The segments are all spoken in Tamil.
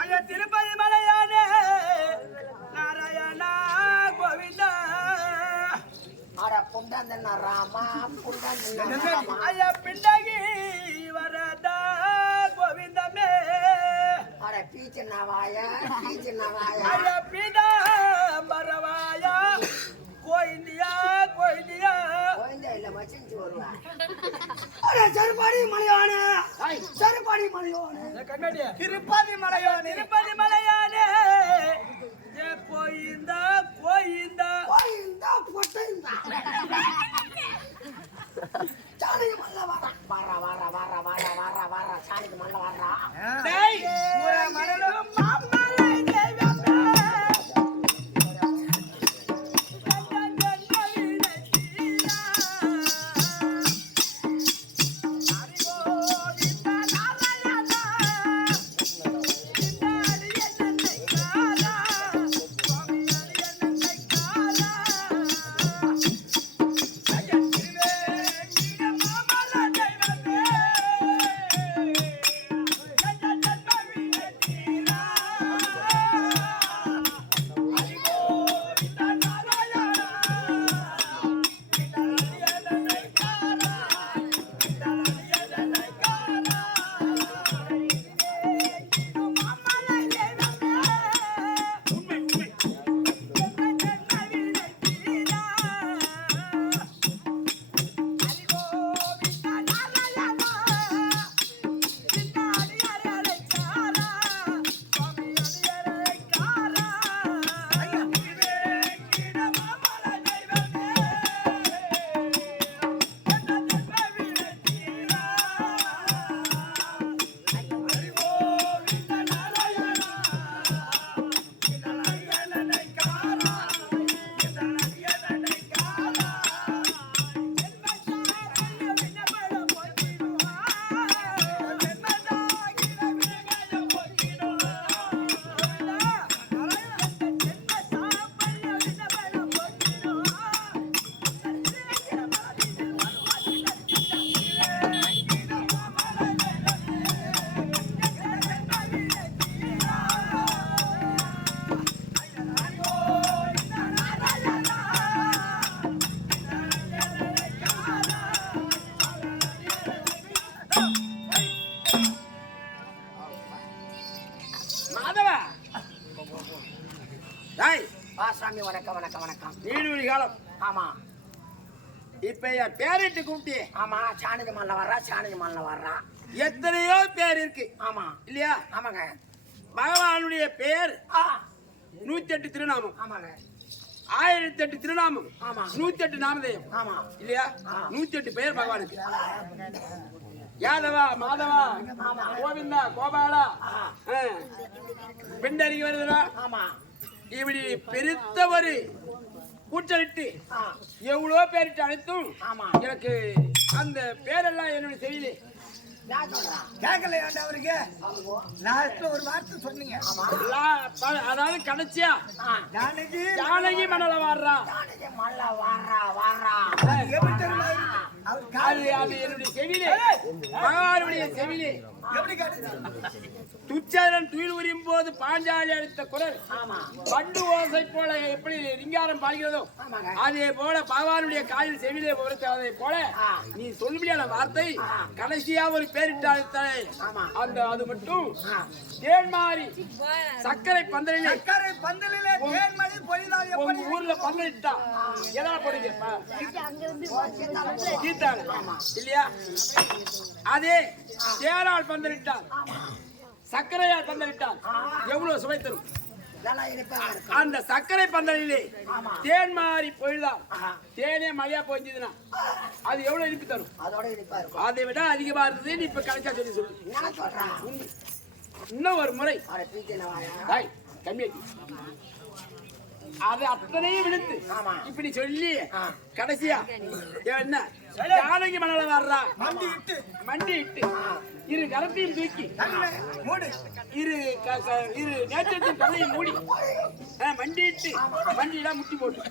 அங்க திருப்பதி மலையானே நாராயணா கோவிந்தா. அட புண்டந்தன ராமா புண்டந்தன ராமா. ஐயா பிண்டகி வரதா கோவிந்தமே. அட பீச்சு நவாய பீச்சு நவாய ஐயா பிடா மரவாயா கோயிந்தியா கோயிந்தியா செருப்பாடி மலையானே செருப்பாடி மலையானே கண்ணாடி திருப்பதி மலையானே திருப்பதி மலையானே ஏ கோயிந்தா கோயிந்தா கோயிந்தா பொட்டைந்தா சாணிக்கு மல்ல வர வர வர வர வர வர வர சாணிக்கு மல்ல வர்றா டேய் வணக்கம் வணக்கம் வணக்கம். நீடுவழி காலம். ஆமா. இப்ப என் பேரிட்டு கூப்பிட்டு ஆமா சாணகி மல்ல வர்றா சாணகி மல்ல வர்றா. எத்தனையோ பேர் இருக்கு. ஆமா. இல்லையா? ஆமாங்க. பகவானுடைய ஆ. நூத்தி எட்டு திருநாமம். ஆமாங்க. ஆயிரத்தி எட்டு திருநாமம். ஆமா. நூத்தி எட்டு நாமதேயம். ஆமா. இல்லையா? நூத்தி எட்டு பெயர் பகவானுக்கு. யாதவா மாதவா கோவிந்தா கோபாலா. பெண்டறிக்கு வருதுடா. ஆமா. இப்படி பெருத்த ஒரு கூச்சலிட்டு ஆ எவ்வளோ பேரிட்டு அழைத்தும் ஆமா. எனக்கு அந்த பேரெல்லாம் யார் சொல்றா கேட்கலையாண்டா அவருக்கு. லாஸ்ட்ல ஒரு வார்த்தை சொன்னீங்க. அதாவது கடைசியா. ஆ. ஜானகி. ஜானகி மணல வாடுறா சாணகி மல்ல வர்றா வர்றா. எப்படி தெரியுமா? அது என்னுடைய செவிலே பகவானுடைய செவிலே துச்சரன் துயில் உரியும் போது பாஞ்சாலி அளித்த குரல். ஆமா. பண்டு ஓசை போல எப்படி ரிங்காரம் பாய்கிறதோ ஆமாங்க. அதே போல பகவானுடைய காலில் செவிலே பொறுத்து அதை போல. நீ சொல்லுபடியான வார்த்தை கடைசியா ஒரு பேரிட்டு அழைத்தாய் ஆமா. அந்த அது மட்டும் ஆ. தேன் மாறி சர்க்கரை பந்தலிலே சக்கரை பந்தலிலே எப்படி? உங்க ஊர்ல பந்தலிட்டா? எதா போடுங்கப்பா இல்லையா? அதே தேரால் பந்தலிட்டால் சர்க்கரையால் பந்தலிட்டால் எவ்வளவு சுவை தரும். அந்த சர்க்கரை பந்தலிலே. தேன் மாறி ஆஹா. தேனே மழையா பொழிஞ்சதுன்னா அது எவ்வளவு இனிப்பு தரும்? அதை விட அதிகமா இருந்தது நீ இப்ப கணக்கா சொல்லி சொல்லு. என்ன சொல்றா? இன்னும் ஒரு முறை. கம்மியாக்கி அது அத்தனையும் விழுத்து. இப்படி சொல்லி. கடைசியா என்ன ஜானகி மணல வர்றா. மண்டி இட்டு. மண்டி இட்டு. இரு கரத்தையும் தூக்கி. மூடு. இரு க- இரு நேற்றத்தின் கதையை மூடி. ஆ, மண்டியெல்லாம் முட்டி போட்டு.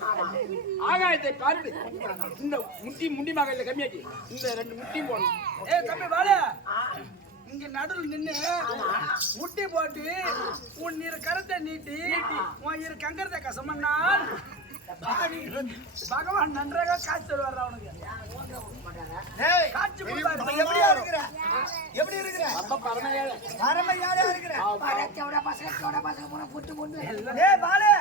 ஆகாயத்தை பார்த்து இந்த முட்டி முண்டி மகளில் கம்மியாக்கி. இந்த ரெண்டு முட்டியும் போடணும். ஏ தம்பி வாழ இங்க நடுவில் நின்று முட்டி போட்டு உன் இரு கரத்தை நீட்டி உன் இரு கங்கரத்தை கசமன்னால் பகவான் நன்றாக காய்ச்சல் தருவார் அவனுக்கு காட்சி எப்படியா இருக்கிற? எப்படி இருக்கிற? ரொம்ப பரமையால இருக்கிற. பசங்க பூரா புட்டு புட்டு ஏ பாலு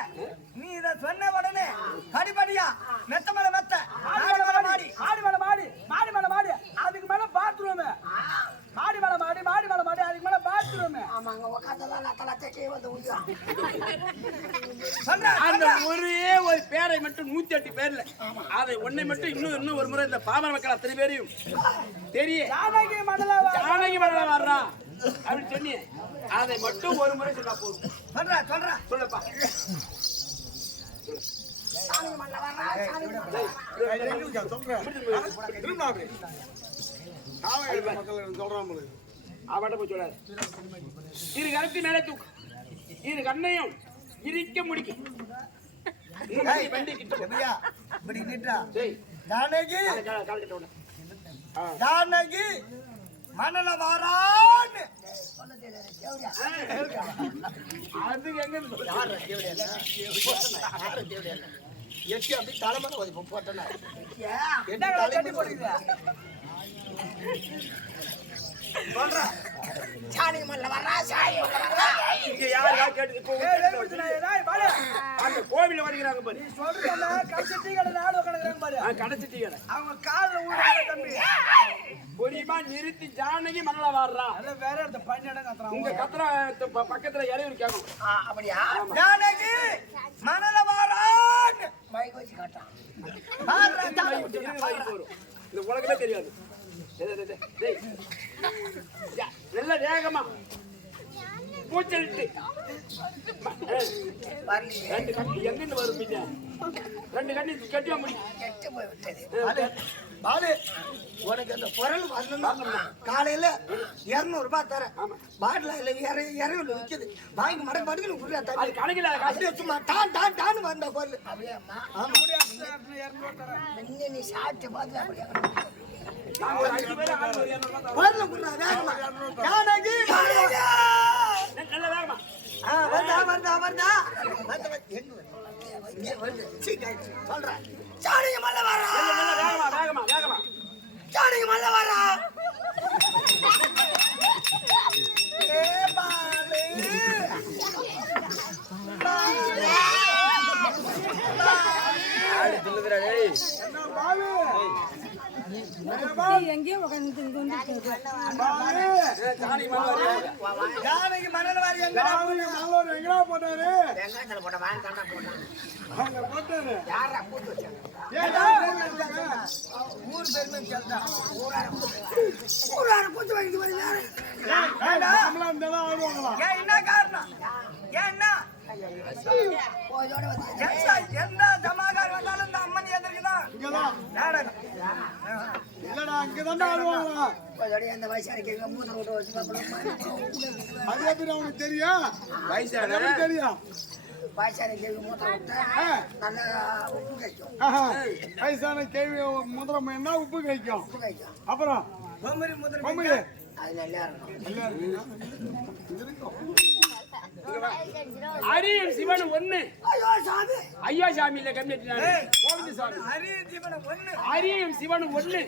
நீ இத சொன்ன உடனே படிப்படியா மெத்த மேல மெத்த மாடி மேல மாடி மாடி மேல மாடி மாடி மேல மாடி அதுக்கு மேல பாத்ரூம் மாடி மேல மாடி மாடி மேல மாடி அதுக்கு மேல பாத்ரூம் ஆமாங்க உட்காந்தெல்லாம் லத்த லத்தக்கே வந்து உயிரா சொல்றேன் அந்த ஒரே ஒரு பேரை மட்டும் நூத்தி எட்டு பேர்ல ஒன்னை மட்டும் இன்னும் இன்னும் ஒரு முறை இந்த பாமர மக்கள் அத்தனை பேரையும் தெரிய ஜானகி மண்டல ஜானகி மணல வர்றா அப்படின்னு சொன்னி. அதை மட்டும் ஒரு முறை சொன்னா போதும். சொல்றேன் சொல்றேன் சொல்லப்பா. அவட்ட போய் சொல்லாது. இரு கருத்து மேலே தூக்கு. இரு கண்ணையும் இரிக்க முடிக்க. ஏய், எப்படியா இப்படி நின்றா. ஜானகி. மணல வாரான்னு. அது எங்க? எட்டி அப்படி தலைமையில ஒரு சாணி மல்ல வர்றா சாயி இங்க யார் யார் கேட்டு இப்போ அந்த கோவில்ல வருகிறாங்க பாரு. ஆ, கடைசி கடை அவங்க காலில் ஊடுறாங்க தம்பி. பொறியுமா நிறுத்தி ஜானகி மணல வாடுறா. அதான் வேற இடத்த பன்னெண்டு கத்துறான். உங்க கத்திர ப- பக்கத்துல இறையூர் கேட்கும். ஆ, அப்படியா? ஜானகி மணல வாரான் மைக் வச்சு காட்டான் இந்த உலகமே தெரியாது. நல்ல வேகமா. மூச்சலிட்டு ரெண்டு கட்டி எங்கிருந்து வரும் பின்ன? ரெண்டு கட்டி கட்டியா முடியும் கெட்டு போய் விட்டது. பாலு உனக்கு அந்த குரல் வரணும்னா காலையில இருநூறு ரூபாய் தரேன். பாட்டில இல்ல இறை இறைவில் விற்குது வாங்கி மடக்கு மடக்கு குடியா அது தண்ணி கணக்கில் காசு அப்படியே சும்மா டான் டான் டான் வந்த குரல். அப்படியே நீ சாப்பிட்டு பார்த்து அப்படியே நாங்க குடுறா வேகமா நல்ல- வேகமா ஆ, வருதா? வருதா வருதா? சொல்றேன் சாணிங்க மல்ல வர்றா நல்ல நல்ல வேகமா வேகமா வேகமா சாணிங்க மல்ல வர்றா ஏ பாலு பாலு எங்கேயோ உட்காந்து இங்க வந்து ஜானகி மணல் வாரியா ஜானகி மணல் வாரி எங்க நல்லவர் எங்கடா போட்டாரு? வெங்காயத்துல போட்ட தாண்டா போட்டான் அங்க போட்டாரு. யாரா கூட்டு வச்சாங்க? ஏடா ஊர் பெருமை கேட்டா. ஊரார பூச்சி வாங்கிட்டு வரீங்க நம்மளா தான் ஆடுவாங்களா? ஏன் என்ன காரணம்? ஏன் என்ன? எந்த ஜமாகார் வந்தாலும் இந்த அம்மன் எதிர்க்குதான் இங்கதான் நாடகம் இல்லடா இங்கதான் ஆடுவாங்களா போயோட அந்த வயசான கேட்க மூணு விட்டு வச்சு பார்ப்போம் அது எப்படி அவனுக்கு தெரியும் வயசான தெரியும் வயசான கேள்வி மூத்த விட்டு நல்ல உப்பு கிடைக்கும். வயசான கேள்வி என்ன உப்பு கிடைக்கும் உப்பு கிடைக்கும் அப்புறம் அது நல்லா இருக்கும் நல்லா இருக்குங்க. அரியும் சிவன் ஒண்ணு. ஐயோ சாமி. சாமியில கம்மியாட்டினாரு கோவிந்த சாமி. அரியும் சிவன் ஒண்ணு.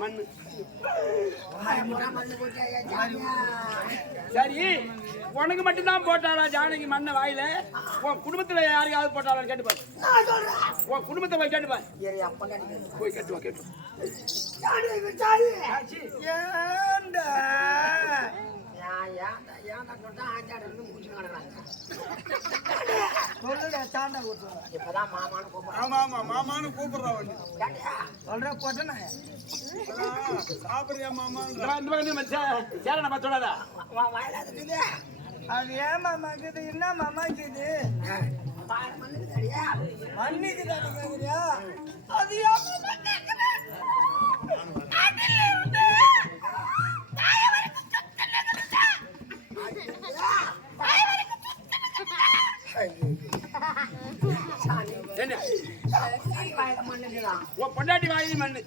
மண்ணு. சரி உனக்கு மட்டும்தான் போட்டாளா ஜானகி மண்ணை வாயில? உன் குடும்பத்துல யாருக்காவது போட்டாளான்னு கேட்டுப்பாரு உன் குடும்பத்தை போய் கேட்டுப்பாரு போய் கேட்டு வா ஏன்டா சொல்லிட்டு ஆஞ்சாடு இருந்து முடிச்சு கிடக்குறாங்க சொல்லுடா சாண்டா கொடுத்துருவா இப்பதான் மாமான்னு கூப்பிடுறேன் ஆமா ஆமா மாமான்னு கூப்பிடுறா வந்து? சொல்ற போட்டேன்னா சாப்பிடுறியா மாமா? இந்த பக்கம் மச்சான். சொல்லாதா. வயல இருக்குது அது ஏன் மாமா என்ன மாமா மண்ணுக்கு தானே கேக்குறியா அது ஏன் வயல மண்ணு இருக்குதான் உன் பொண்டாட்டி வாயில மண்ணு.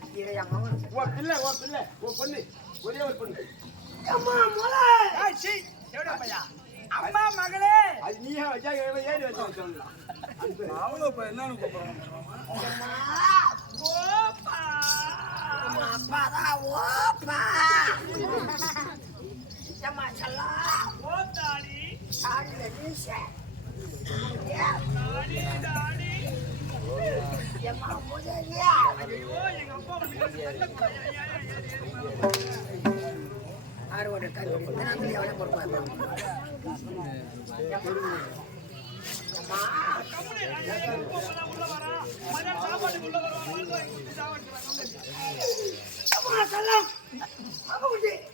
உன் பிள்ளை உன் பிள்ளை உன் பொண்ணு. ஒரே ஒரு பொண்ணு. அம்மா முளை! ஏய், சீ, எவ்வளோ பையா? அம்மா மகளே! அது நீயே வச்சா ஏறி வச்சா சொல்லலாம் அவ்வளோ என்னன்னு கூப்பிடுறாங்க அம்மா ஓப்பா! அம்மா. அப்பாதான் ஓப்பா! அம்மா செல்லா. ஓத்தாடி. சாடியில வீச டாடி டாடி அம்மா முதலியா ஐயோ எங்க அப்பா வந்து நல்ல பையன். அறுவடை கருவடி தினங்கள் எவனை போடுவாங்க அம்மா அம்மா செல்லம் அம்மா குட்டி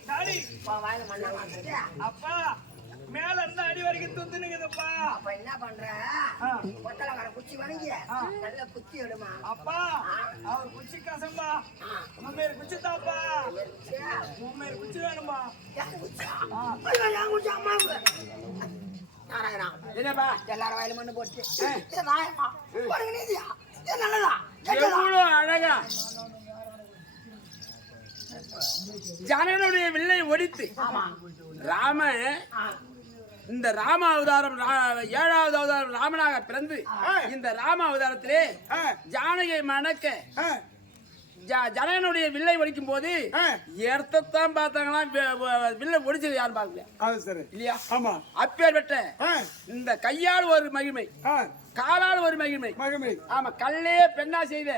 டாடி உன் வாயில அப்பா மேல இருந்து அடி வரைக்கும் துந்துனுக்குதுப்பா. அப்ப என்ன பண்ற? கொத்தல வர குச்சி வாங்கி நல்ல குச்சி எடுமா. அப்பா அவர் குச்சி கசம்பா உண்மையில குச்சி தாப்பா. உண்மையில குச்சி வேணுமா நாராயணா என்னப்பா? எல்லாரும் வயல மண்ணு போட்டு. நாயமா நீதியா நல்லதா? எவ்வளவு அழகா? ஜனனுடைய வில்லை ஒடித்து ஆமா. ராம. இந்த ராம அவதாரம் ஏழாவது அவதாரம் ராமனாக பிறந்து இந்த ராம அவதாரத்திலே ஜானகை மணக்க ஆ, ஜ- ஜனனுடைய வில்லை ஒடிக்கும் போது. எடுத்தான் பார்த்தாங்களாம் வில்லை ஒடிச்சது யாரும் பார்க்கல. அது சரி. இல்லையா? ஆமா. அப்பேற்பட்ட ஆ, இந்த கையால் ஒரு மகிமை காலால் ஒரு மகிமை. மகிமை. ஆமா கல்லே பெண்ணா செய்த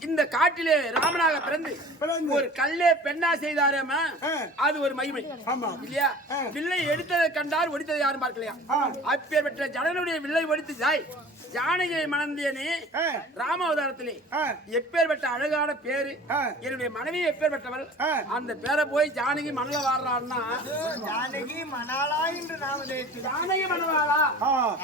இந்த காட்டிலே ராமனாக பிறந்து. ஒரு கல்லே பெண்ணா செய்தாரேமா. அது ஒரு மகிமை ஆமா இல்லையா. வில்லை எடுத்ததை கண்டார் ஒடித்ததை யாரும் பார்க்கலையா. அப்பேற்பட்ட ஜனனுடைய வில்லை ஒடித்து ஜாய் ஜானகியை மணந்தியனே ஆ, ராம அவதாரத்திலே எப்பேற்பட்ட அழகான பேரு. என்னுடைய மனைவி எப்பேற்பட்டவள். அந்த பேரை போய் ஜானகி மணல வாடுறான்னா ஜானகி மணாலா என்று நாம் ஜானகி மணவாளா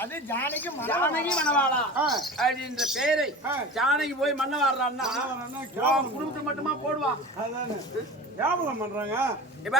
அது ஜானகி ஜானகி மணவாளா ஆ. அப்படின்ற பெயரை. ஜானகி போய் மண்ண உன் குடும்பத்தை மட்டுமா போடுவா? அதானே. வியாபாரம் பண்றாங்க. இப்ப